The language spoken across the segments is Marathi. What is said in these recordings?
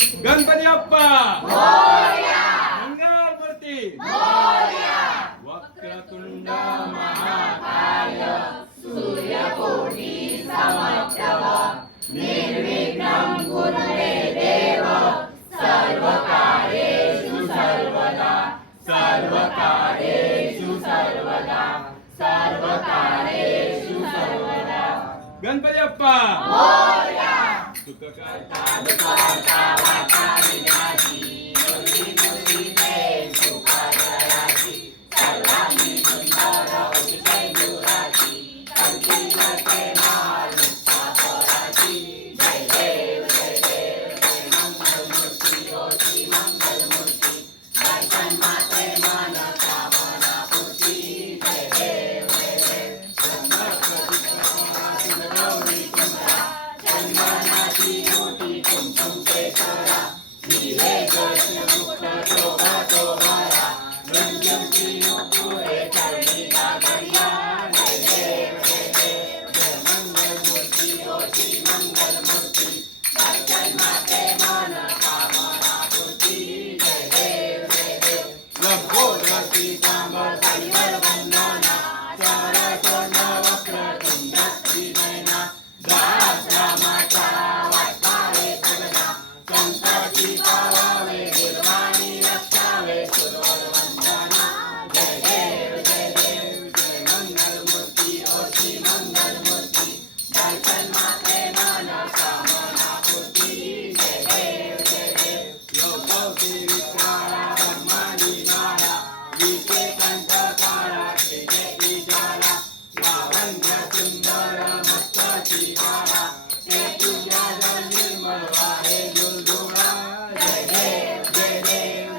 गणपती बाप्पा मोरया, मंगलमूर्ती मोरया, वक्रतुंड महाकाय सूर्यकोटी समप्रभ निर्विघ्नं कुरु मे देव सर्वकार्येषु सर्वदा सर्वकार्येषु सर्वदा सर्वकार्येषु सर्वदा। गणपती बाप्पा मोरया, सुख करता दुःखहर्ता वार्ता विघ्नाची मुक्ती मुक्ती दे सुखकराची सर्वांगी सुंदर उदिते दुराची कंठी करते माल मुक्तापराची। जय देव जय मंगलमूर्ती होती मंगलमूर्ती दर्शन माते मन कामना पूर्ती। जय देव गौरी कुमरा जन्मनाची मोठी कुमकुम केसरा नीले गज मुख शोभा शोभारा रंजनची नुपुरे चरणी गागरिया। जय देव जय मंगलमूर्ती होती मंगलमूर्ती दर्शन माते मन कामना पूर्ती। जय देव लंबोदरी सांबर हरिवर वंदना चार स्वर्ण वक्र तुंड श्रीनयना रामाचा वाटपावे सगळा संताची पावावे निर्वाणी रक्षावे सुरवर वंदना। जय देव जय मंगलमूर्ती होती मंगलमूर्ती दर्शन माते मन कामना पूर्ती। जय देव लोकवती विक्राळा ब्रह्मानी माळा विषे कंठ काळा केजे इजाला लावण्य सुंदर मस्तची काळा ते तुझ्या निर्मळ वाहे दुलदुला। जय देव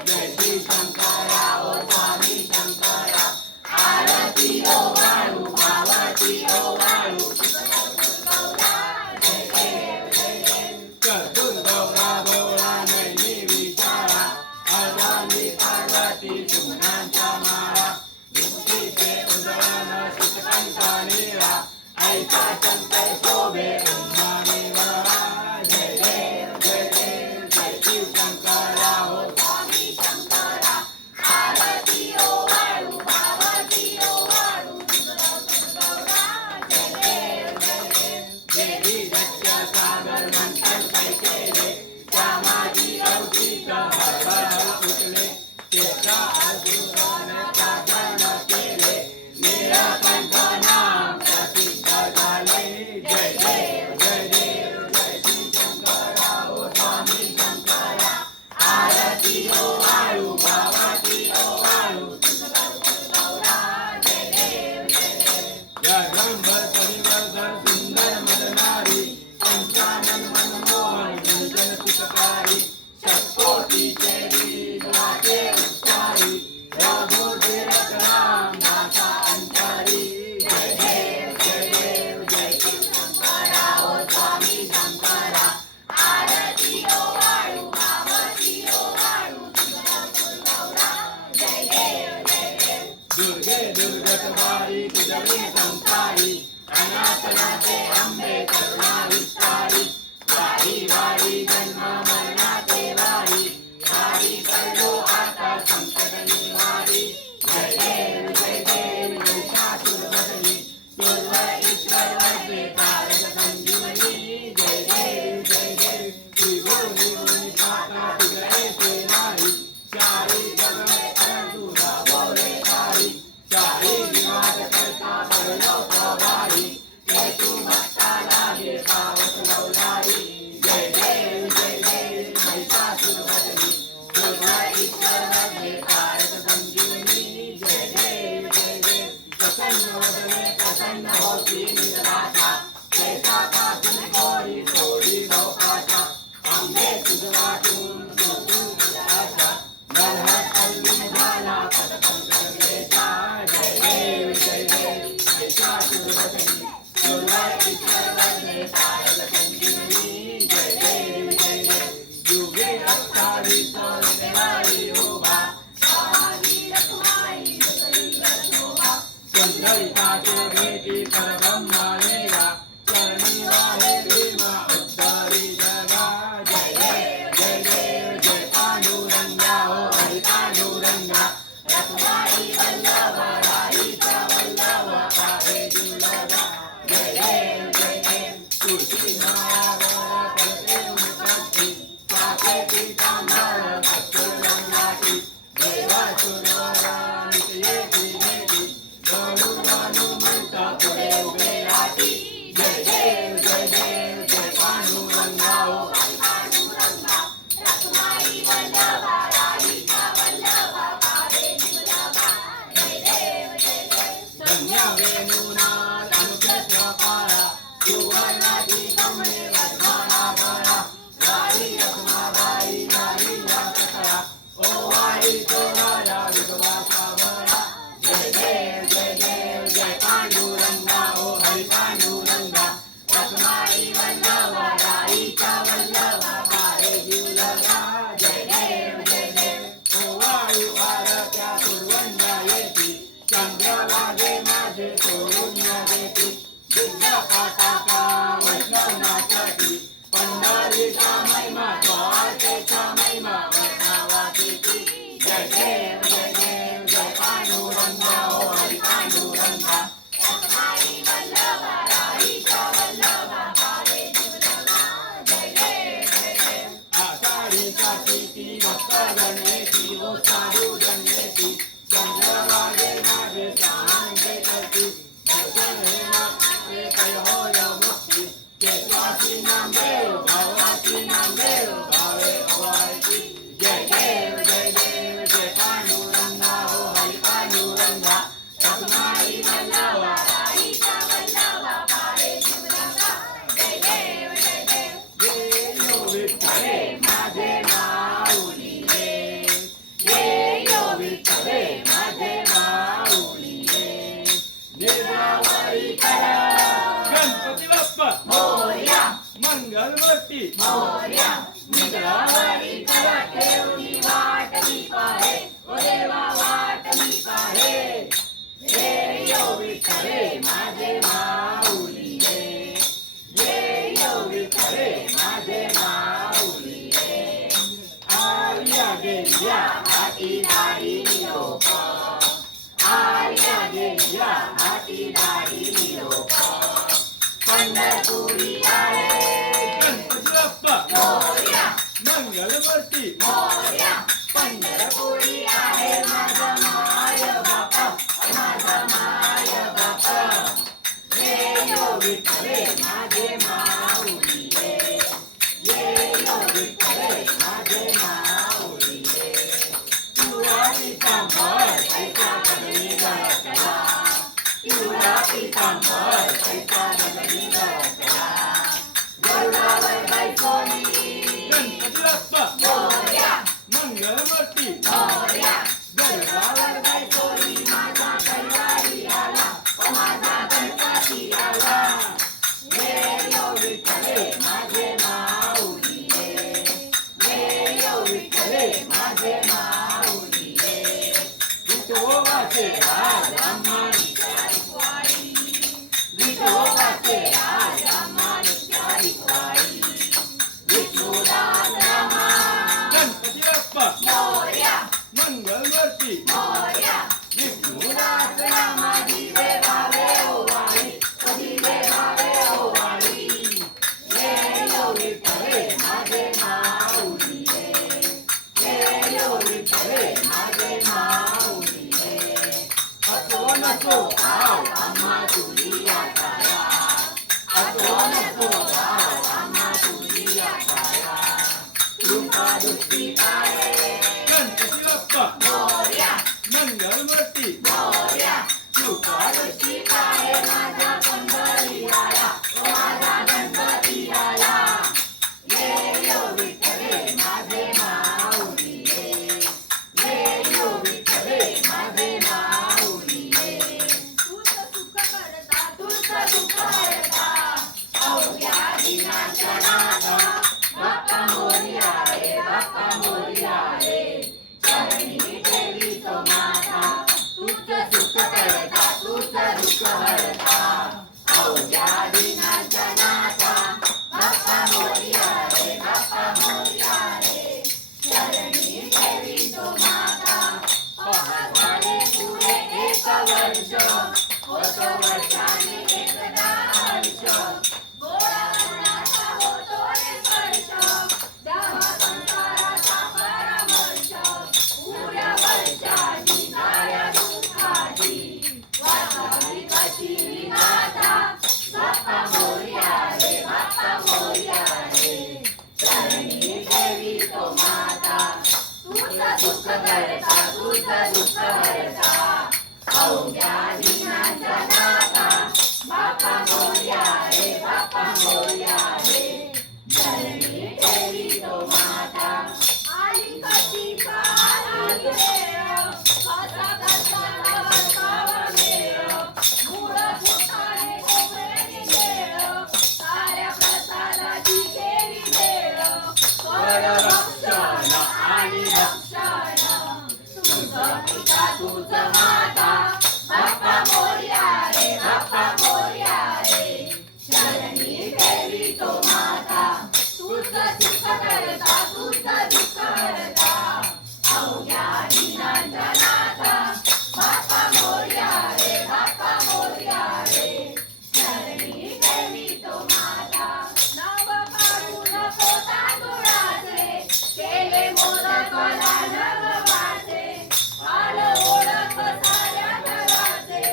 जय श्री शंकरा ओ स्वामी शंकरा आरती ओ वाळू भावती ओ वाळू जय देव चतुर गौरा भोळा नैनी विचारा अर्धांगी पार्वती सुमनांच्या माळा भक्तीचे उदयन सुतकंठा नीरा ऐका शंकर शोभे उन्माने वरा। जय देव जय शिव शंकरा हो स्वामी शंकरा आरती ओ वाळू भावती ओ वाळू जय देव देवी दत्त सागर मंथन कैकेले त्या माझी अवतीत हरभर उठले त्याचा अर्जुन त्यागन केले निराकंठ नाम प्रसिद्ध झाले। जय देव जय श्री शंकरा ओ स्वामी शंकरा आरती ओ वाळू भावती ओ वाळू जय देव जगदंबर परिवर्धन सुंदर मदनारी पंचानन मनमोहन गुंजन सुखकारी शतकोटीचे बीज वाटे उच्चारी रघुवीर राम दासा अंतरी। जय देव जय शिव शंकरा ओ स्वामी शंकरा आरती ओ वाळू भावती ओ वाळू जय देव दुर्गे दुर्गटवारी तुझवी संसारी अनाथनाथे अंबे करुणा विस्तारी वारी वारी जन्म मरणाचे वारी वारी करलो आता संकट निवारी। जय देव महिषासुरमर्दिनी पूर्व ईश्वर वरदे तारक संजीवनी। जय देव त्रिभुवनी मुनिपाता तुझे सेनारी चारी जग में दूरा बोले तारी चारी विवाद करता परलो प्रभारी ते तू भक्ता लागे पावस लवलारी। जय देव महिषासुरमर्दिनी पूर्व ईश्वर वरदे तारक संजीवनी। जय देव प्रसन्न वदने प्रसन्न होती निराशा कैसा पासून गोरी थोडी लोकाचा आंबे तुझवाटून तुझून निराशा बलहत कल्ली झाला पदपंकलेचा। जय देव महिषासुरमर्दिनी पूर्व ईश्वर वरदे तारक संजीवनी। जय देव युगे 28 देवारी उभा चंद्रिकाचे भेटी परब्रह्मानेला चरणी वाहे भीमा उद्धरी जगा। जय देव देविया हाती दाढी निरोप आर्या देविया हाती दाढी निरोप पंढरपुरी आहे गणपती बाप्पा मोरया मंगलमूर्ती मोरया पंढरपुरी आहे माझा माय बापा माझा माय बापा ये यो विठ्ठले माझे माऊलीये ये यो विठ्ठले माझे माऊलीये पिवळा पितांबर ऐका गगनी गळतला पिवळा पितांबर ऐका गगनी गळतला गरुडावर बैसोनी गणपती बाप्पा मोरया मंगलमूर्ती मोरया गरुडावर बैसोनी माझा कैवारी आला ओ माझा गणपती आला ये यो विठ्ठले माझे माऊलीये ये यो विठ्ठले माझे माऊलीये विठोबाचे राज आम्हा नित्यारी विठोबाचे राज आम्हा नित्यारी विष्णुदास रामा गणपती बाप्पा मोरया मंगलमूर्ती मोरया विष्णुदास रामा दिवे भावे ओवाळी दिवे भावे ओवाळी ये यो विठ्ठले माझे माऊलीये ये यो विठ्ठले माझे माऊलीये असो नसो भाव आम्हा तुझी आकारा असो नसो भाव आम्हा तुझी आकारा कृपा दृष्टी पाहे गणपती बाप्पा मोरया मंगलमूर्ती मोरया कृपा दृष्टी पाहे माझा पंढरी आला ओ माझा गणपती आला ये यो विठ्ठले माझे माऊलीये ये यो विठ्ठले माझे माऊलीये तूच सुख करता तूच सुख करता अवघ्या दिनाच्या नाथा बाप्पा मोरया रे बाप्पा मोरया रे चरणी ठेवी तो माता तूच सुख करता तूच दुःख हरता अवघ्या दिनाच्या नाथा बाप्पा मोरया रे बाप्पा मोरया रे चरणी ठेवी तो माता पहा झाले पुढे एक वर्ष होत वर्षाने एकदा हर्ष गोळा मनाचा होतो रे स्पर्श द्यावा संसाराचा परामर्श पुऱ्या वर्षाची साऱ्या दुःखाची वाचावी कशी विधाता बाप्पा मोरया रे बाप्पा मोरया रे चरणी ठेवी तो माता तुझं दुःख करता तुझं दुःख हरता अवघ्या दिनाच्या नाथा बाप्पा मोरया रे बाप्पा मोरया रे चरणी ठेवी तो माता आली कशी आली वेळ कसा कसा नवसावा वेळ मूळ फुटाणे कोपऱ्याने गेळ साऱ्या प्रसादाची केली वेळ कर रक्षण आणि रक्षण तुझं पिता तुझं माता बाप्पा मोरया रे बाप्पा मोरया रे चरणी ठेवी तो माता तुझं सुख करता तुझं दुःख हरता अवघ्या दिनाच्या नाथा बाप्पा मोरया रे बाप्पा मोरया रे चरणी ठेवी तो माता नाव काढून पोता तुळाचे केले मोदक नववाचे आल ओळख साऱ्या घराचे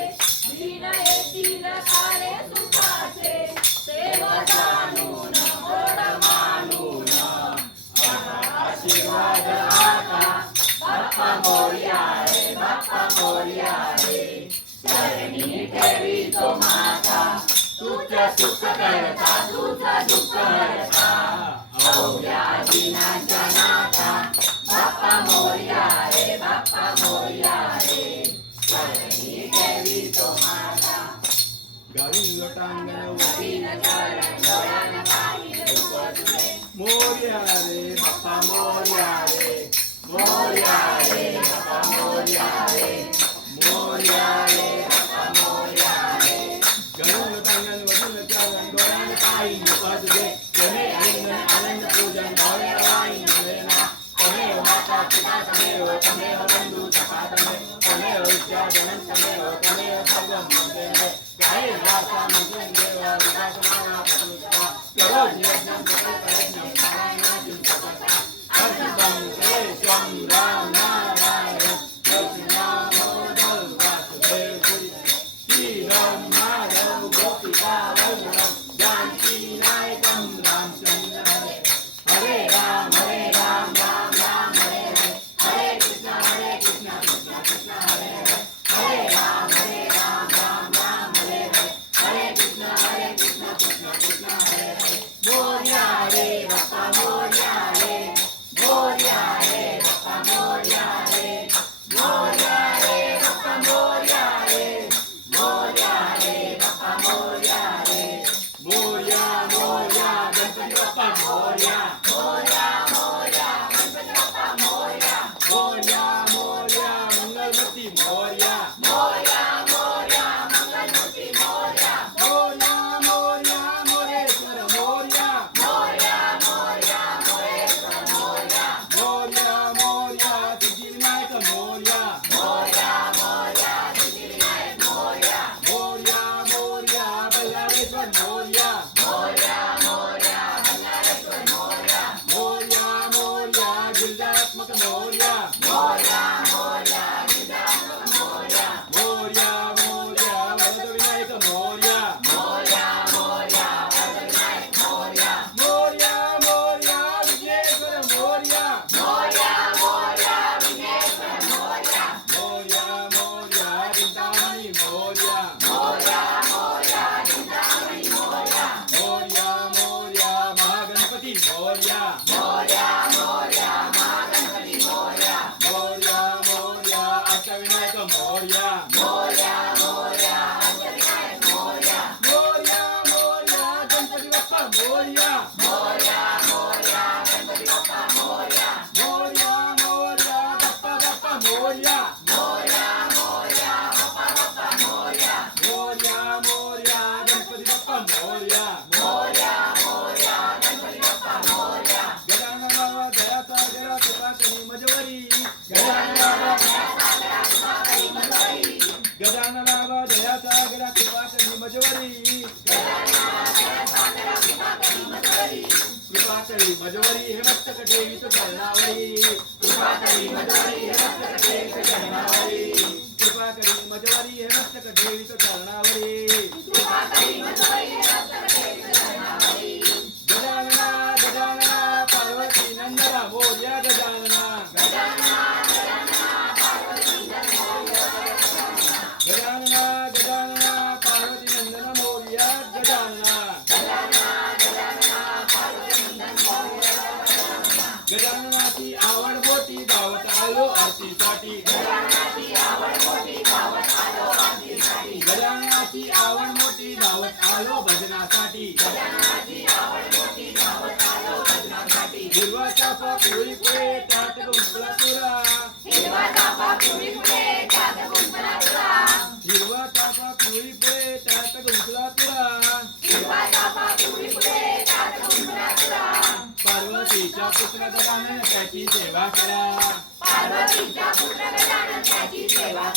दिन येतील सारे सुखाचे सेव जाणून गोड मानून आशीर्वाद आता बाप्पा मोरया रे बाप्पा मोरया रे चरणी ठेवी तो माता तुझं सुख करता तुझं दुःख हरता अवघ्या दिनाच्या नाथा बाप्पा मोरया रे बाप्पा मोरया रे चरणी ठेवी तो माता गावी लोटांगण तीन चरण डोळ्यानं पाहिलं रूप तुझे मोरया रे बाप्पा मोरया रे मोरया रे बाप्पा मोरया रे मोरया रे बाप्पा मोरया रे गावी लोटांगण वडील चारण डोळ्यानं पाहिलं रूप तुझे तुम्ही आनंद पूजन डोळे वाईन लेना तुम्ही माता पिता गिरिजात्मक मोरया मोरया मोरया वरद विनायक मोरया मोरया मोरया विघ्नेश्वर मोरया मोरया चिंतामणि मोरया मोरया महागणपति मोरया मोरया अष्टविनायक मोरया मोरया गणपति बप्पा मोरया मोरया बप्पा मोरया मोरया गणपति बप्पा मोरया गजानन बाबा दयाचा गरा कृपा करी मजवरी गजानन बाबा दयाचा गरा कृपा करी मजवरी कृपा करी मजवरी हे मस्तक ठेवीत चरणावरी कृपा करी मजवरी हे मस्तक ठेवीत चरणावरी कृपा करी मजवरी हे मस्तक ठेवीत चरणावरी गजानना पार्वती नंदना मोरया गजानना गजानना पार्वती नंदना मोरया गजानना गजाननाची आवड मोठी धावत आलो आरतीसाठी गजाननाची आवड मोठी धावत आलो भजनासाठी हिरवा चाफा पिवळी फुले त्यात गुंफला तुरा हिरवा चाफा पिवळी फुले त्यात गुंफला तुरा पार्वतीच्या पुत्र गजानन त्याची सेवा करा पार्वतीच्या पुत्र गजानन त्याची सेवा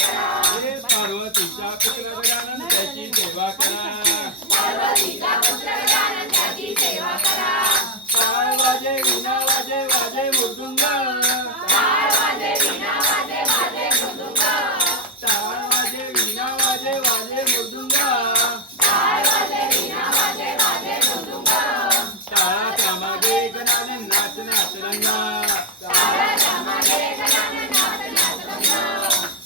करा टाळ वाजे वीणा वाजे वाजे मृदुंग टाळ वाजे वीणा वाजे वाजे मृदुंग टाळाच्या मागे गजानन नाच नाच रंगा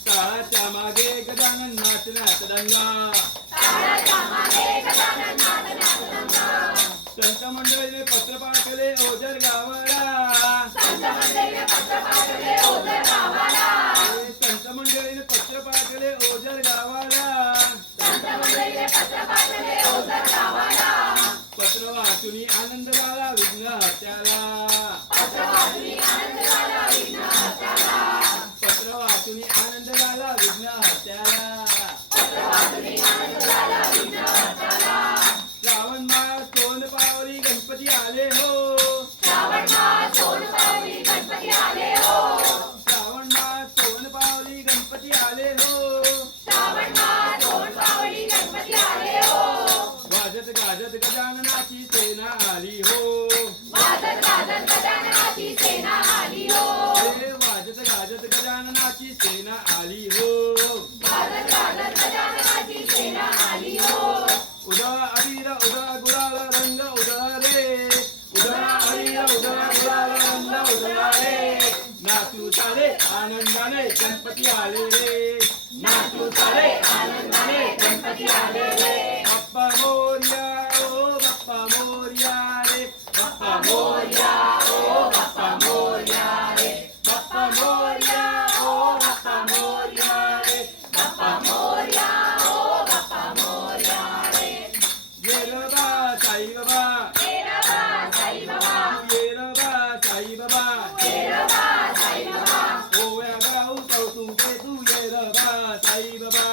टाळाच्या मागे गजानन नाच नाच रंगा संत मंडळीने पत्र पाठवले ओझर गावाला संत मंडळीने पत्र पाठवले ओझर गावाला पत्र वाचुनी आनंद झाला विघ्न हत्याला पत्र वाचुनी आनंद झाला विघ्न हत्याला श्रावण मास तोंड पावली गणपती आले हो श्रावण मास तोंड पावली गणपती आले हो वाजत गाजत गजाननाची सेना आली हो वाजत गाजत गजाननाची सेना आली हो उदा अबीर उदा गुलाल रंग उदा रे नाचू चाले आनंदाने गणपती आले रे बाप्पा मोरया ओ बाप्पा मोरया रे बाप्पा मोरया ओ बाप्पा मोरया रे बाप्पा मोरया ओ बाप्पा मोरया रे बाप्पा मोरया ओ बाप्पा मोरया रे येरबा साई बाबा ओव्या गाऊ कौतुके तू येरबा साई बाबा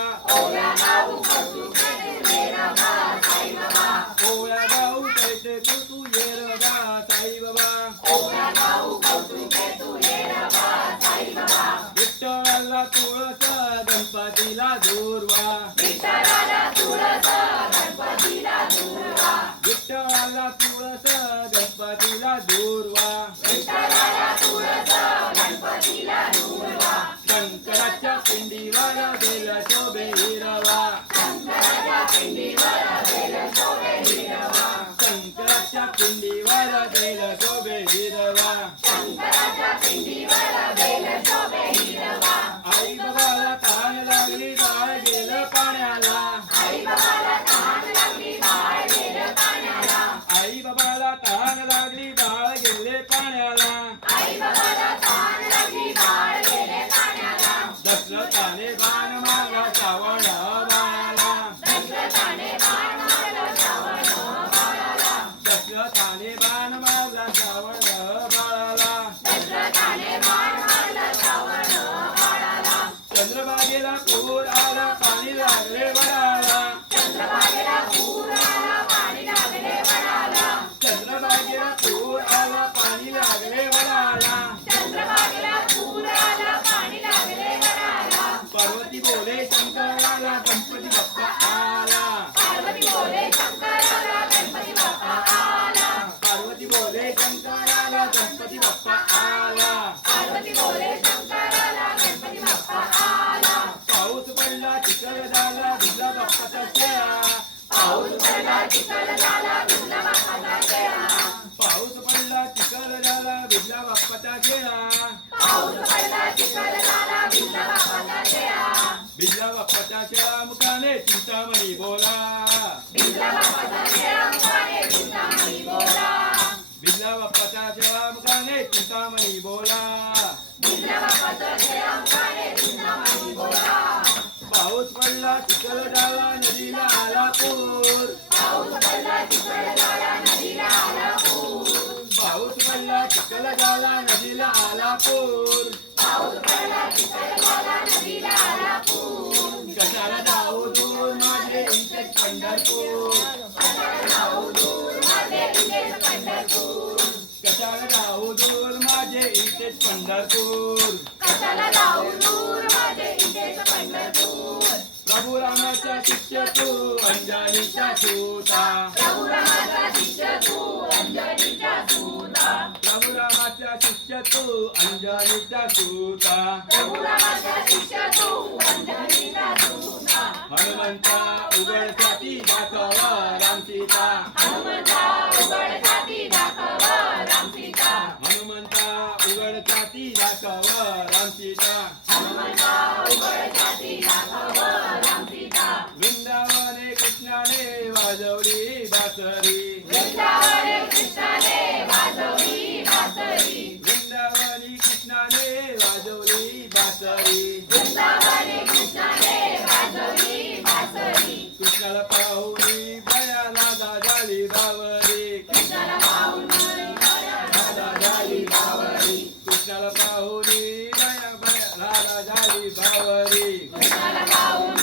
खेळा पाऊस पडला चिखल झाला भिजला बाप्पाचा खेळा भिजला बाप्पाच्या खेळा मुखाने चिंतामणी बोला भिजला बाप्पाचा खेळा मुखाने चिंतामणी बोला भिजला बाप्पाच्या खेळा मुखाने चिंतामणी बोला भिजला बाप्पाचा खेळा मुखाने चिंतामणी बोला पाऊस पडला चिखल झाला नदीला आला पूर पाऊस पडला चिखल झाला नदीला आला पूर पाऊस पडला चिखल झाला नदीला आला पूर पाऊस पडला चिखल झाला नदीला आला पूर कशाला जाऊ दूर माझे इंचेच पंढरपूर कशाला जाऊ दूर माझे इथेच पंढरपूर कशाला जाऊ दूर माझे इंचेच पंढरपूर कशाला जाऊ दूर माझे इथेच पंढरपूर प्रभू रामाचा शिष्य तू अंजनीचा सूता प्रभू रामाचा शिष्य तू अंजनीचा सूता प्रभू रामाचा शिष्य तू अंजनीचा सूता प्रभू रामाचा शिष्य तू अंजनीचा सूता हनुमंता उघड छाती दाखवा राम सीता हनुमंता उघड छाती दाखव राम सीता हनुमंता उघड छाती दाखवा राम सीता हनुमंता उघड छाती दाखव राम सीता वृंदावने कृष्णाने वाजवली बासरी वृंदावने कृष्णाने वाजवली बासरी वृंदावनी कृष्णाने वाजवली बासरी वृंदावने कृष्णाने वाजवली बासरी कृष्णाला पाहुनी बया नादा झाली बावरी कृष्णाला पाहून नादा झाली बावरी कृष्णाला पाहुनी बया बया नादा झाली बावरी कृष्णाला पाहून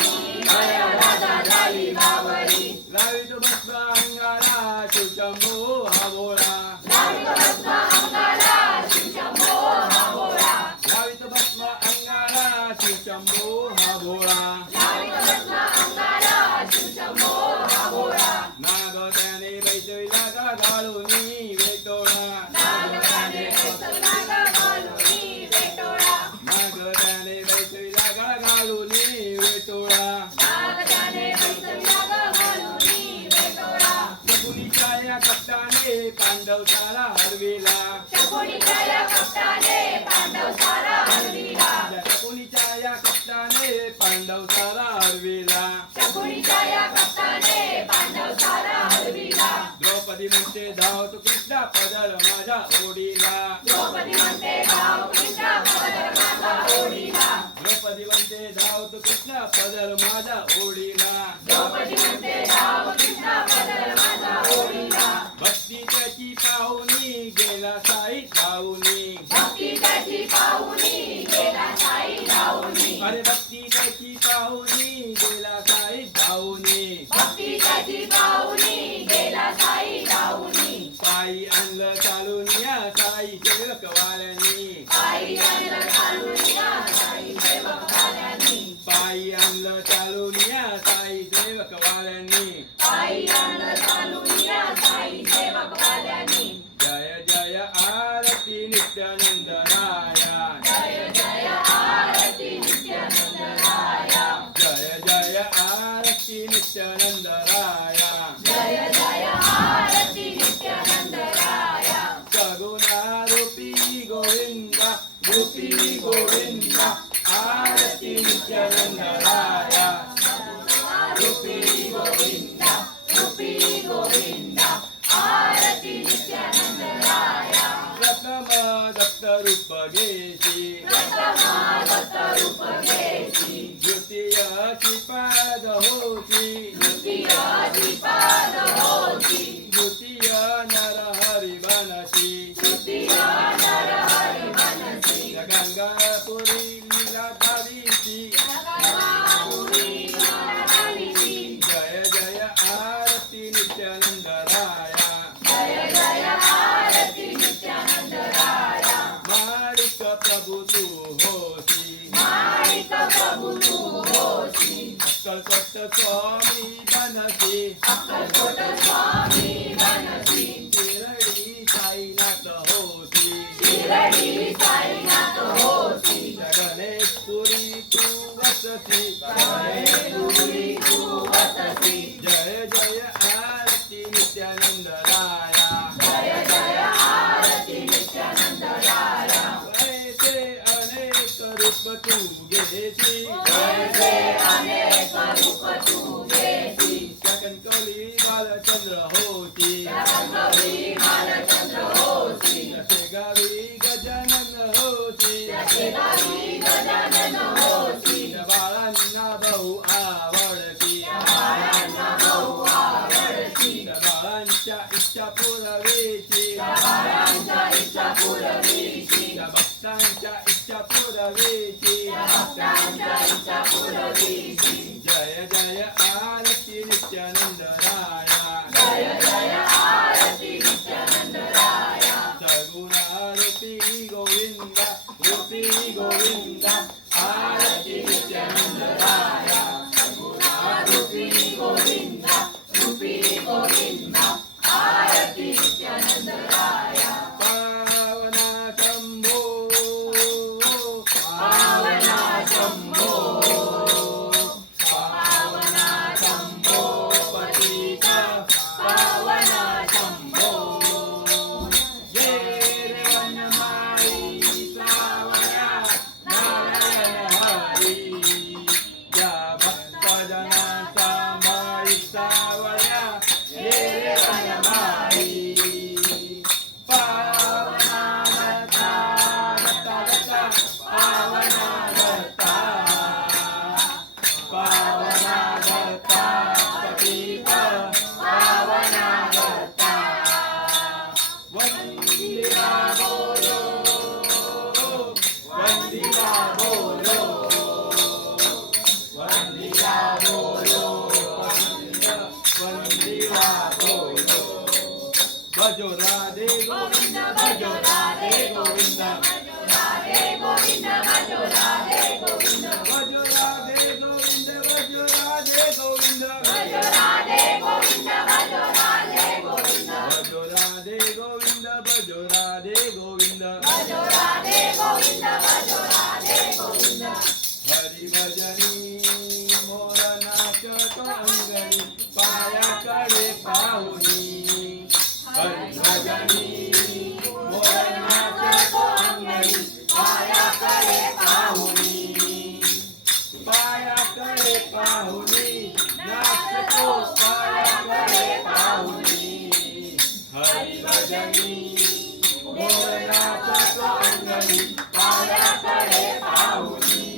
बया राजा झाली बावरी लावित भस्म अंगाला शिवशंभो हा भोळा लावित भस्म अंगाला शिवशंभो हा भोळा लावित भस्म अंगाला शिवशंभो हा भोळा लावित भस्म अंगाला शिवशंभो हा भोळा नाग त्याने बैसविला का घालूनी वेटोळा नागराने बैसवला ग घालूनी वेटोळा नाग त्याने बैसविला का घालूनी वेटोळा नागराने बैसवला ग घालूनी वेटोळा शकुनीच्या या कप्ताने पांडव सारा हरविला शकुनीच्या या कप्ताने पांडव सारा हरविला शकुनीच्या या कप्ताने पांडव सारा हरविला शकुनीच्या या कप्ताने पांडव सारा हरविला द्रौपदी म्हणते धाव तू कृष्णा पदर माझ्या ओढीला द्रौपदी म्हणते धाव कृष्णा पदर माझा ओढीला द्रौपदी म्हणते धाव तू कृष्णा पदर माझ्या ओढीला द्रौपदी म्हणते धाव कृष्णा पदर माझा ओढीला भक्ती त्याची पाहुनी गेला साई धावनी भक्ती त्याची पाहुनी गेला साई धावनी अरे भक्ती त्याची पाहुनी गेला साई धावनी भक्ती त्याची पाहुनी गेला साई धावनी पायी आणलं चालून या साई सेवक वारणी पायी आणलं चालून या साई सेवक वाल्यांनी पायी आणलं चालून या साई सेवक वारणी पायी आणलं चालून या साई सेवक वाल्यांनी जय जय आरती नित्यानंद राया जय जय आरती नित्यानंद राया जय जय आरती नित्यानंद राया जय जय आरती नित्यानंद राया सगुणारूपी गोविंदा गोपी गोविंदा आरती नित्यानंद राया रूपी गोविंदा रूपी गोविंदा आरती नित्यानंद राया प्रथम दत्त रूप घेशी प्रथमा दत्त रूप घेशी द्वितीयची पाद होती द्वितीयाची पाद होती द्वितीय नर हरी बनशी तृतीय नर हरी मनसी गंगापुरी लीला धावीची गंगापुरी नारायणीची जय जय आरती नित्यानंद राया जय जय आरती नित्यानंद राया माणिक प्रभू तू होसी माणिक प्रभू तू होसी अक्कलकोट स्वामी बनसी अक्कलकोट स्वामी बनसी शिरडी साईनाथ होसी शिरडी साईनाथ होसी गणेशपुरी तू वसती गणेशपुरी तू वसती जय जय आरती नित्यानंद राया जय जय आरती नित्यानंद राया तू घेती वैसे अनेक रूप तू घेती त्या कणकवली बालचंद्र होती कणकवली बालचंद्र होती जसे गावी गजानन होती जसे गावी गजानन होती त्या बाळांना भाऊ आवडती बाळांना भाऊ आवडती त्या बाळांच्या इच्छा पुरवेची बाळांच्या इच्छा पुरवीची त्या भक्तांच्या इच्छा पुरवेची भक्तांच्या इच्छा पुरवीची जय जय आरती नित्यानंद राया जय जय आरती नित्यानंद राया सगुणारूपी गोविंदा रूपी गोविंदा आरती नित्यानंद राया रूपी गोविंदा रूपी गोविंदा आरती नित्यानंद राया पावना शंभो पावना शंभो पावना शंभो पतित पावना शंभो ये रे वनमाळी सावळ्या नारायण हरी या भक्तजनांचा माळी सावळ्या ये रे वनमाळी पावना दत्ता दत्ता दत्ता पावना दत्ता पावना दत्ता पतित पावना दत्ता वंदिला बोलो वंदिला बोलो वंदिला बोलो वंदिला बोलो भजो राधे गोविंद भजो राधे गोविंद राधे गोविंद भजो राधे गोविंद भजो राधे गोविंद भजो राधे गोविंद भजो राधे गोविंद भजो राधे गोविंद भजो राधे गोविंद भजो राधे गोविंद भजो राधे गोविंद भजो राधे गोविंद हरी भजनी मोर नाचतो अंगणी पायाकडे पाहुनी हरी भजनी मोर नाचतो अंगणी पायाकडे पाहुनी पायाकडे पाहुनी नाचतो पायाकडे पाहुनी हरी भजनी मोर नाचतो अंगणी पायाकडे पाहुनी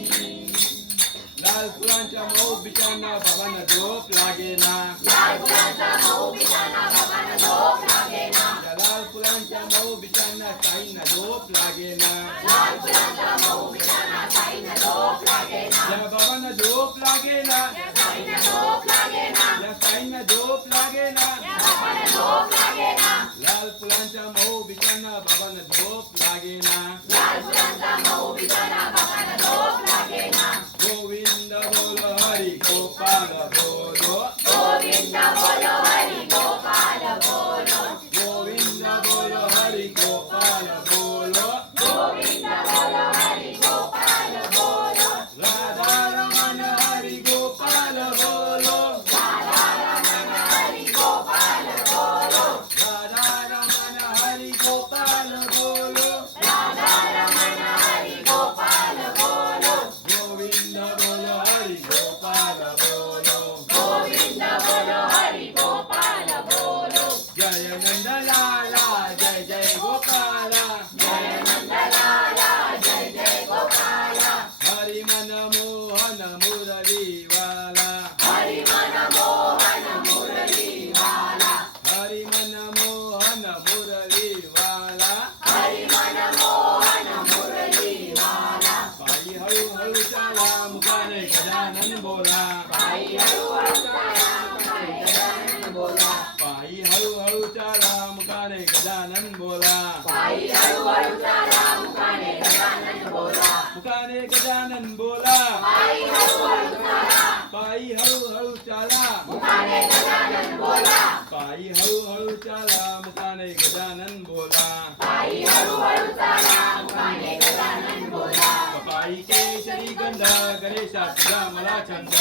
लाल फुलांच्या मौबिचांना बाबांना झोप लागेना लाल फुलांचा मऊ बिचाना बाबांना झोप लागेना या लाल फुलांच्या मौबिचांना साईंना झोप लागेना लाल फुलांचा मऊ बिचाना साईंना झोप लागेना या बाबांना झोप लागेना साईंना झोप लागेना या साईंना झोप लागेना बाबांना झोप लागेना लाल फुलांच्या मौबिचांना बाबांना झोप लागेना लाल फुलांचा मऊ बिचाना बाबांना झोप लागेना गोविंद बोलो हरी गोपाल बोलो गोविंद बोलो हरी गोपाल बोलो गोविंद बोलो हरी गोपाल बोलो गोविंद बोलो हरी गोपाल बोलो राधा रमण हरी गोपाल बोलो राधा रमण हरी गोपाल बोलो राधा रमण हरी गोपाल बोलो राधा रमण हरी गोपाल बोलो गोविंद बोलो हरी गोपाल बोलो गोविंद बोलो हरी गोपाल बोलो जय नंद लाला जय जय गोपाला जय नंदलाला जय जय गोपाला हरी मन मोहन मुरली वाला हरी मन मोहन मुरली वाला हरी मन मोहन मुरली वाला हरी मन मोहन मुरली वाला पायी हळूहळू चाला मुखाने गजानन बोला पायी हळूहळू चाला मुखाने गजानन बोला पायी हळूहळू चाला मुखाने गजानन बोला पायी हळूहळू चाला मुखाने गजानन बोला मुखाने गजानन बोला पायी हळूहळू चाला पायी हळूहळू चाला मुखाने गजानन बोला पायी हळूहळू चाला मुखाने गजानन बोला पायी हळूहळू चाला मुखाने गजानन बोला पायी केशरी गंध गणेशा तुझा मला छंद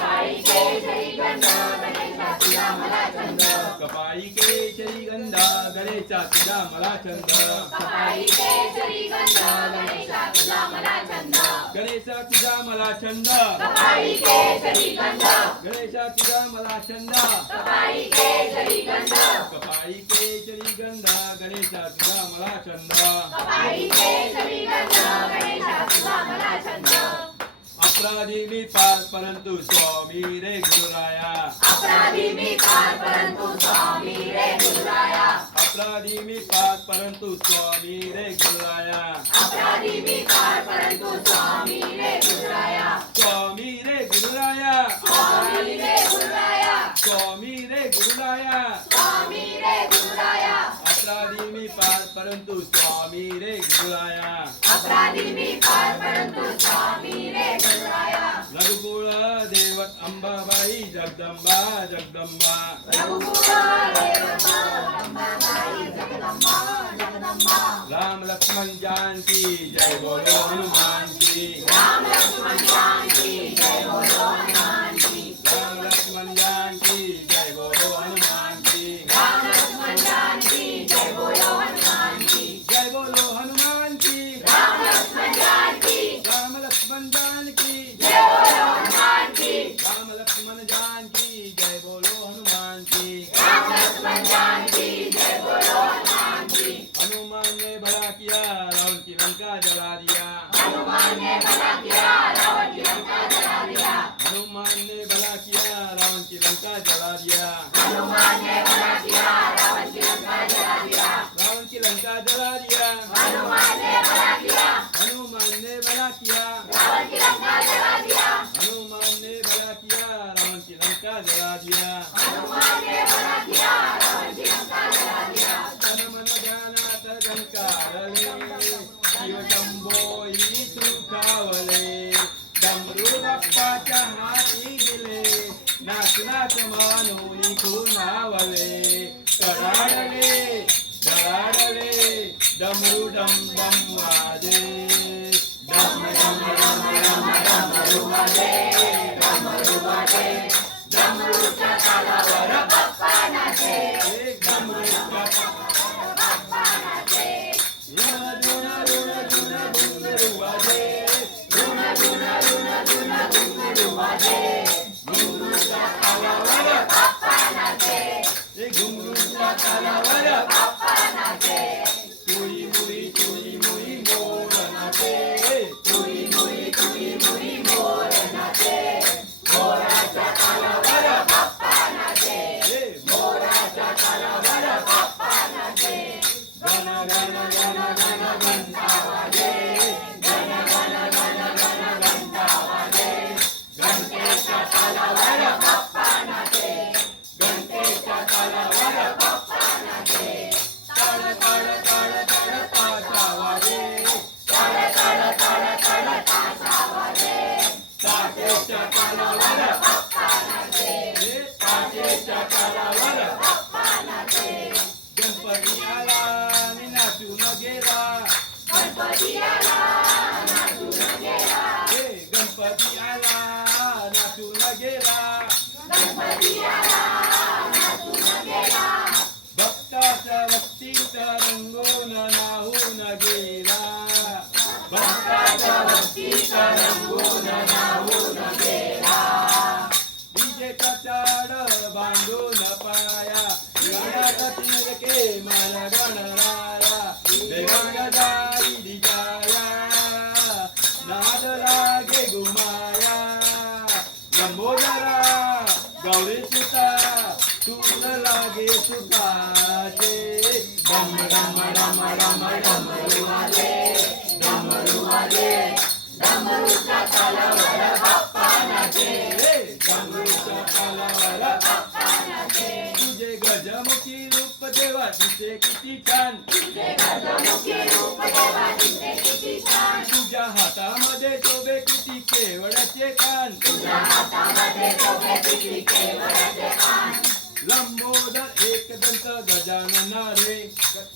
पायी केशरी गंध गणेशा तुझा मला छंद कपाई केशरी गंध गणेशा तुझा मला छंद पायी केशरी गंध गणेशा तुझा मला छंद गणेश गणेशा तुझा मला छंद कपाळी केशरी गंध गणेशा तुझा मला छंद कपाळी केशरी गंध कपाळी केशरी गंध गणेशा तुझा मला छंद कपाळी केशरी गंध गणेशा तुझा मला छंद अपराधी मी पार परंतु स्वामी रे गुरुराया अपराधी मी पार परंतु स्वामी रे गुरुराया अपराधी मी पार परंतु स्वामी रे गुरुराया अपराधी मी पार परंतु स्वामी रे गुरुराया स्वामी रे गुरुराया स्वामी रे गुरुराया स्वामी रे गुरुराया स्वामी रे गुरुराया अपराधी मी पार परंतु स्वामी रे गुरुराया अपराधी मी पार परंतु स्वामी रे गुरुराया रघुकुळ देवत अंबाबाई जगदंबा जगदंबा रघुकुळ देवता अंबाबाई जगदंबा जगदंबा राम लक्ष्मण जानकी जय बोलो हनुमान की राम लक्ष्मण जानकी जय बोलो हनुमान की राम लक्ष्मण जानकी जय बोलो हनुमान की राम लक्ष्मण जानकी जय बोलो हनुमान की जय बोलो हनुमान की राम लक्ष्मण जानकी राम लक्ष्मण जानकी जय बोलो हनुमान की राम लक्ष्मण जानकी जय बोलो हनुमान की राम लक्ष्मण जानकी जय बोलो हनुमान की हनुमान ने भला किया रावण की लंका जला दिया हनुमान ने भला किया रावण की लंका जला दिया हनुमान ने भला किया रावण की लंका जला दिया हनुमान ने भला किया रावण की लंका जला दिया रावण की लंका जला दिया हनुमान ने भला किया हनुमान ने भला किया रावण की लंका जला दिया हनुमान ने भला किया रावण की लंका जला दिया हनुमान ने भला किया रावण की लंका जला दिया तन मन ध्यानात गंकारले शिव शंभोई सुखावले डमरू बाप्पाच्या हाती दिले नाच नाच मानूनी खुनावले कडाडले धडाडले डमरू डम डम वाजे डम डम डम डम डमरू वाजे डमरू वाजे डमरूच्या तालावर बाप्पा नाचे एक डमरूच्या बाप्पा नाचे बाप्पा नाचे बाप्पा नाचे मुई मुई मोर नाचे मोराच्या तालावर बाप्पा नाचे मोराच्या तालावर बाप्पा नाचे गण गण गण गण घंटा वाजे गण गण गण गण घंटा वाजे घंटेच्या तालावर बाप्पा नाचे घंटेच्या तालावर बाप्पा नाचे तड तड तड तड ताशा वाजे तड तड तड तड ताशा वाजे ताशेच्या तालावर बाप्पा नाचे ताशेच्या तालावर बाप्पा नाचे गणपती आला आणि नाचून गेला गणपती आला नाचून गेला गणपती आला नाचून गेला गणपती आला नाचून गेला भक्ताच्या भक्तीचा रंगून नाहून गेला भक्ताच्या भक्तीचा रंगून नाहून गेला विजेचा चाड बांधून पाया गणात तिरके मला गणराया देवांग जाई दिजाया नाद लागे गुमाया लंबोदरा गौरी सुता तून लागे सुताचे डम डम डम डम डमरू वाजे डमरू वाजे डमरूच्या तालावर बाप्पा नाचे डमरूच्या तालावर बाप्पा नाचे तुझे गजमुखी रूप देवा दिसे किती छान तुझे गजमुखी रूप देवा दिसे किती छान तुझ्या हातामध्ये शोभे किती केवळाचे कान तुझ्या हातामध्ये शोभे किती केवळाचे कान लंबोदर एक दंत गजानना रे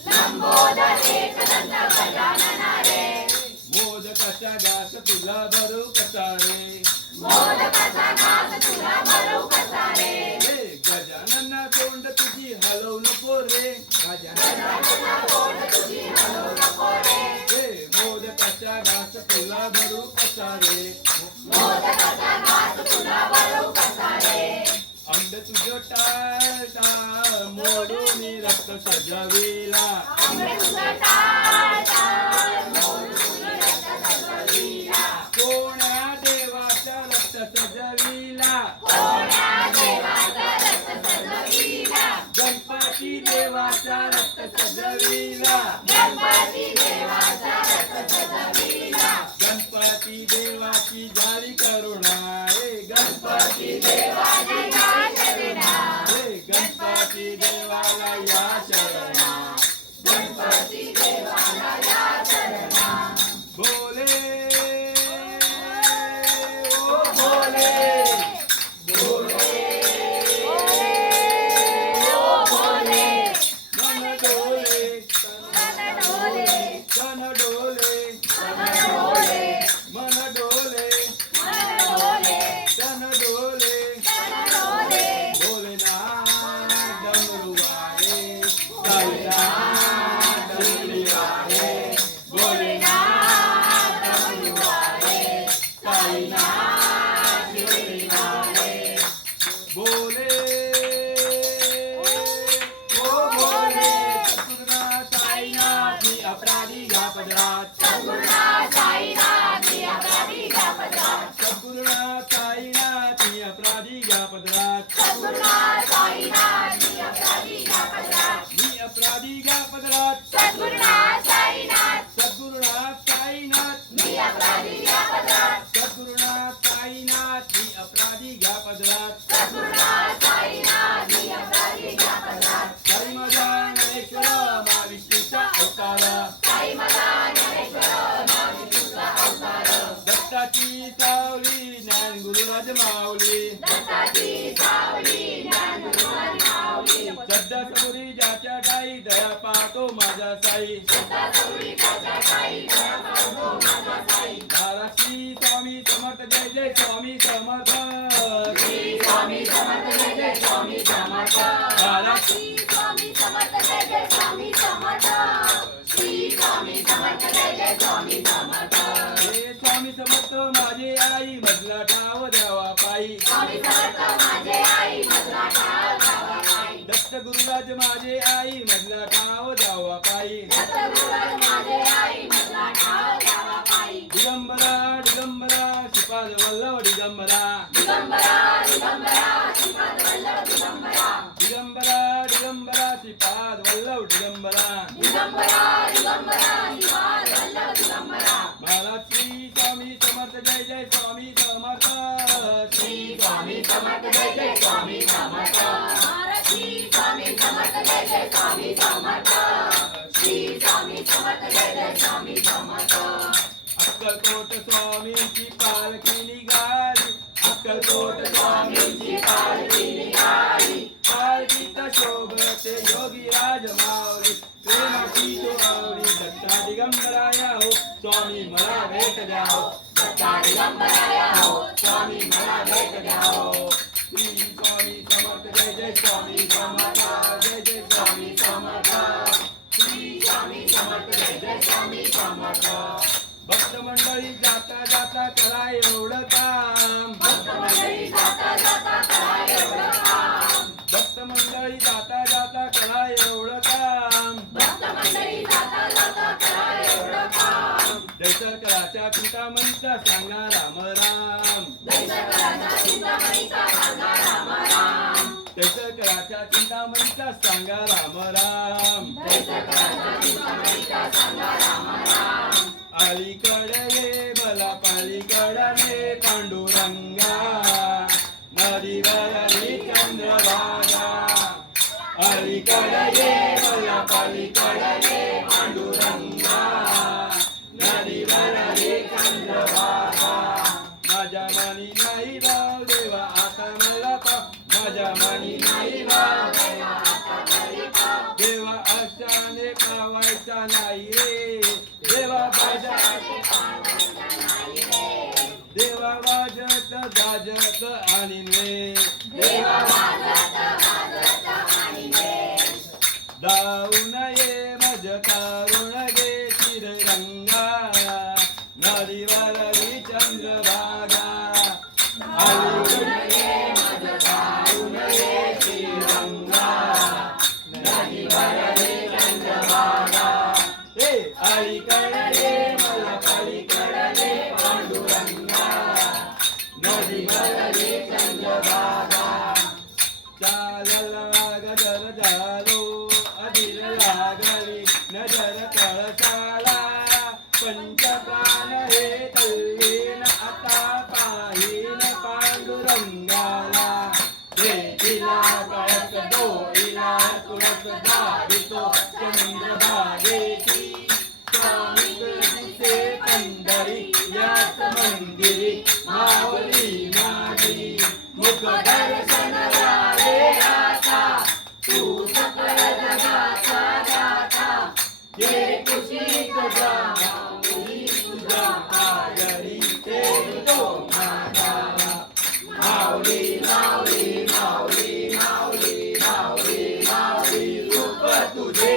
लंबोदर एक दंत गजानना रे मोदकाच्या घास तुला भरू कसा रे मोदकाचा घास तुला भरू कसा रे गजानना तोंड तुझी हलवू नको रे गजानना तोंड तुझी हलवू नको रे मोदकाच्या घास तुला भरू कसा रे रथ सजविला कोण्या देवाचा रथ सजविला गणपती देवाचा रथ सजविला गणपती देवाची झाली करुणा रे गणपती रे गणपती देवाला या शरणा बोले ओ बोले मन डोले तन डोले मन डोले तन डोले भोलेनाथ डमरुवाले कैलास डमरुवाले भोलेनाथ डमरुवाले कैलास डमरुवाले बोले ओ बोले सद्गुरुनाथ साईनाथ मी अपराधी या पदरात सद्गुरुनाथ साईनाथ मी अपराधी या पदरात मी अपराधी या पदरात सद्गुरुनाथ साईनाथ सद्गुरुनाथ साईनाथ मी अपराधी या पदरात साई माझा ज्ञानेश्वर मा विष्णूचा अवतार दत्ताची सावली ज्ञान गुरुराज माऊली सध्या समुरी ज्याच्या ठाई दया पाहतो माझा साई धाराश्री स्वामी समर्थ जय जय स्वामी समर्थ धाराश्री हे स्वामी समर्थ माझे आई मधला ठाव द्यावा पायी दत्त गुरुराज माझे आई मधला ठाव द्यावा पायी दिगंबरा दिगंबरा श्रीपाद वल्लभ दिगंबरा दिगंबरा दिगंबरा श्रीपाद वल्लभ दिगंबरा महाराज श्री स्वामी समर्थ जय जय स्वामी समर्थ श्री स्वामी समर्थ जय जय स्वामी समर्थ अक्कलकोट स्वामींची पालखी निघाली अक्कलकोट स्वामींची पालखी निघाली पालखीत शोभते योगी राज माऊली प्रेमाची शोभावली दत्ता दिगंबराया हो स्वामी मला भेट द्या हो दत्ता दिगंबराया हो स्वामी मला भेट द्या हो श्री स्वामी समर्थ जय जय स्वामी समर्थ जय जय स्वामी समर्थ श्री स्वामी समर्थ जय जय स्वामी समर्थ भक्त मंडळी जाता जाता करा एवढं काम भक्त मंडळी जाता जाता करा एवढं काम दैसरकराच्या चिंतामणीचा सांगा राम राम दैसरकराच्या चिंतामणीचा सांगा राम राम अलीकडे ये मला पालीकडे पांडुरंगा नदीवरली चंद्रभागा अलीकडे ये मला पालीकडे पांडुरंगा नदीवरली चंद्रभागा माझ्या मनी नाही भाव देवा आता मला पाव माझ्या मनी नाही भाव देवा अशाने पावायचा नाही रे देवा वाजत गाजत आणि दाऊ नये मज तारुण गे श्रीरंगा नदीवरली चंद्रभागा अलीकडे मज तारुण गे श्रीरंगा नदीवर मंदिरी माऊली माझी मुख दर्शन द्यावे आता तू सकळ जगाचा दाता जे कुशीत जा माऊली तुझ्या आदरी ते तो माझा माऊली माऊली माऊली माऊली माऊली माऊली रूप तुझे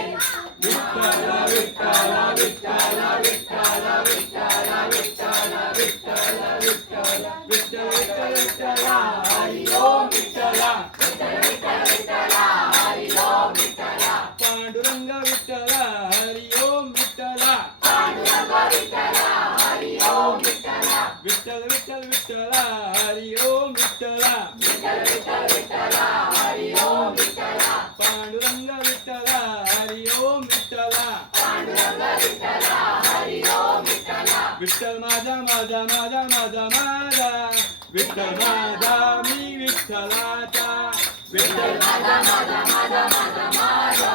विठ्ठल विठ्ठल विठ्ठल विठ्ठल विठ्ठल विठ्ठल विठ्ठल विठ्ठल विठ्ठल विठ्ठल विठ्ठल हरी ओम विठ्ठला विठ्ठल विठ्ठल हरी ओम विठ्ठला पांडुरंग विठ्ठला हरी ओम विठ्ठला पांडुरंग विठ्ठला हरी ओम विठ्ठला विठ्ठल विठ्ठल विठ्ठला हरी ओम विठ्ठला विठ्ठल विठ्ठल विठ्ठला हरी ओम विठ्ठला पांडुरंग विठ्ठला हरी ओम विठ्ठला पांडुरंग विठ्ठला हरी ओम विठ्ठला विठ्ठल माझा माझा माझा माझा माझा विठ्ठल माझा मी विठ्ठलाचा विठ्ठल माझा माझा माझा माझा माझा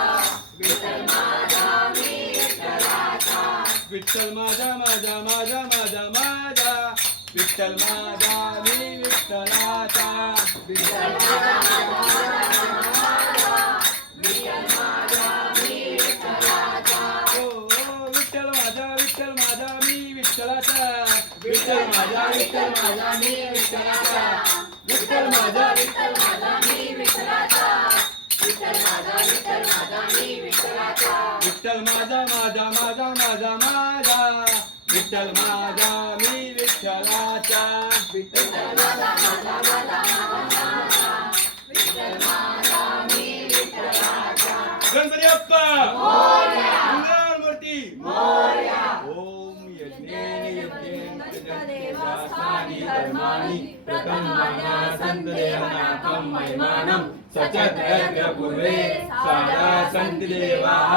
विठ्ठल माझा मी विठ्ठलाचा विठ्ठल माझा माझा माझा माझा माझा विठ्ठल माझा मी विठ्ठलाचा विठ्ठल माझा माझा माझा माझा विठ्ठल माझा मी विठ्ठलाचा ओ विठ्ठल माझा मी विठ्ठलाचा विठ्ठल माझा मी विठ्ठलाचा विठ्ठल माझा मी विठ्ठलाचा विठ्ठल माझा मी विठ्ठलाचा विठ्ठल माझा माझा माझा माझा विठ्ठल माझा मी विठ्ठलाचा विठ्ठल माझा माझा माझा विठ्ठल माझा मी विठ्ठलाचा गणपती बाप्पा मोरया मंगलमूर्ती मोरया ओम यज्ञेन देवास्थानी धर्माणि प्रथमाना सन्देहनाकं महिमानं सचद्रव्य पूर्वे सारा सन्ति देवाः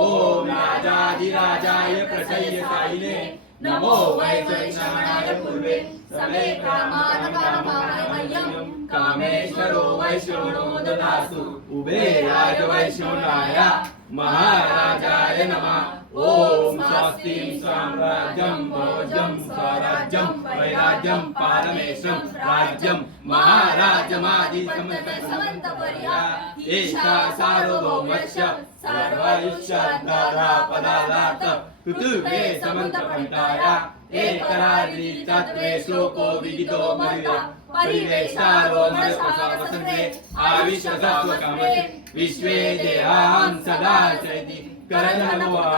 ओम राजाधिराजाय प्रसय्यसायिने नमो वैश्वनाय पूर्वे समे कामान काममयं कामेश्वरो वैश्वनो ददातु उभे राजवैश्वनाय महाराजाय नमः ओम स्वस्ति साम्राज्यं भोजं स्वराज्यं वैराज्यं पारमेशं राज्यं महाराजमादि समन्तपर्या एषा सार्वभौमस्य सर्वायुष्याधारा पदार्थ पृथिवे समन्तपन्थाया एकराज्ञी तत्त्वे श्लोको विदितो मया परिवेष्टारो मनसवसन्ते आविश्वसत्त्वकामते विश्वे देहां सदा चैति करणं वा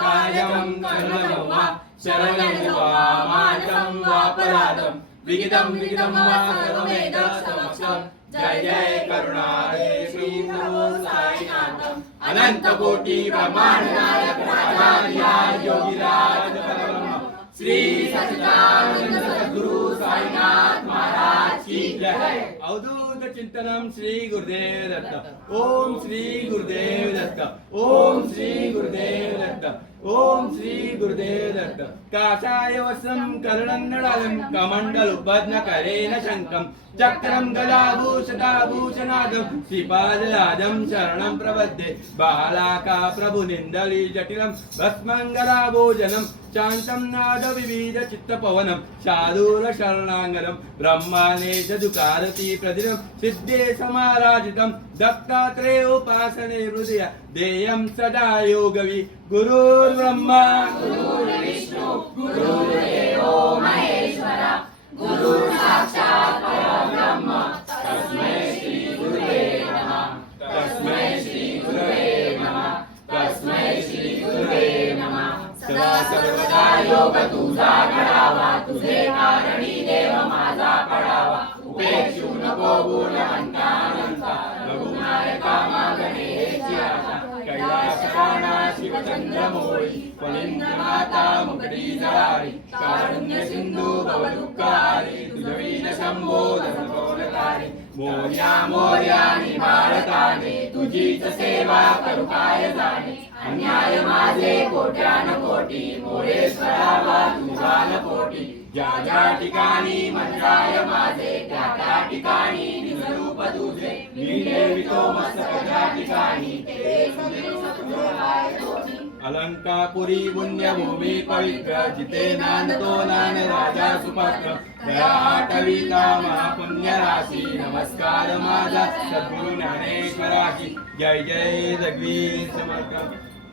कायं करणं वा शरणं वा मार्गं वापराधं विगितं वा सर्वमेध समक्षं जय जय करुणारे श्री गुरु साईनाथं अनंत कोटि ब्रह्मांड नायक राजाधिराज योगीराज परब्रह्म श्री सच्चिदानंद सद्गुरु साईनाथ महाराज की जय अवधूत चिंतनम श्री गुरुदेव दत्त ओम श्री गुरुदेव दत्त ओम श्री गुरुदेव दत्त ओम श्री गुरुदेव दत्त काषाय वस्त्रं कर्णन्नडालं कमण्डलुपद्मकरेण शङ्खं चक्रं गदाभूषणाभूषणादं श्रीपादराजं शरणं प्रपद्ये बालाका प्रभुनिन्दली जटिलं भस्मङ्गलाभोजनं शान्तं नाद विविध चित्तपवनं शार्दूल शरणाङ्गनं ब्रह्माणेश दुकारति प्रदिनं सिद्धे समाराजितं दत्तात्रेयोपासने हृदय देयं सदा योगवि गुरुर्ब्रह्मा गुरुर्विष्णु गुरुर्देवो महेश्वरा गुरु साक्षात् परब्रह्म तस्मै श्री गुरुवे नमः तस्मै श्री गुरुवे नमः तस्मै श्री गुरुवे नमः सदा सर्वदा योग तुझा घडावा तुझे कारणी देव माझा पडावा उपेक्षू नको गुणवंता अनंता रघुनायका मागणे हेची आशा कैलासकाना शिवचंद्रमोळी फलिंद माता मुकटी जळारी कारुण्य सिंधू भवदुःखारी तुझवीन संबोधन कोणकारी मोर्या मोर्या निभारताने तुझीच सेवा करू काय जाणे अन्याय माझे कोट्यान कोटी मोरेश्वरावा तुझा न कोटी ज्या ज्या ठिकाणी मंत्राय माझे त्या त्या ठिकाणी निजरूप तुझे मी देवितो मस्तक ज्या ठिकाणी ते सगळे सत्य अलंकापुरी पुण्यभूमी पवित्र जिते नांदतो नान राजा सुपात्र दया आठविता महापुण्य राशी नमस्कार माझा सद्गुरु ज्ञानेश्वराशी जय जय जगदीश समर्थ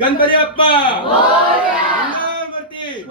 गणपती बाप्पा मंगलमूर्ती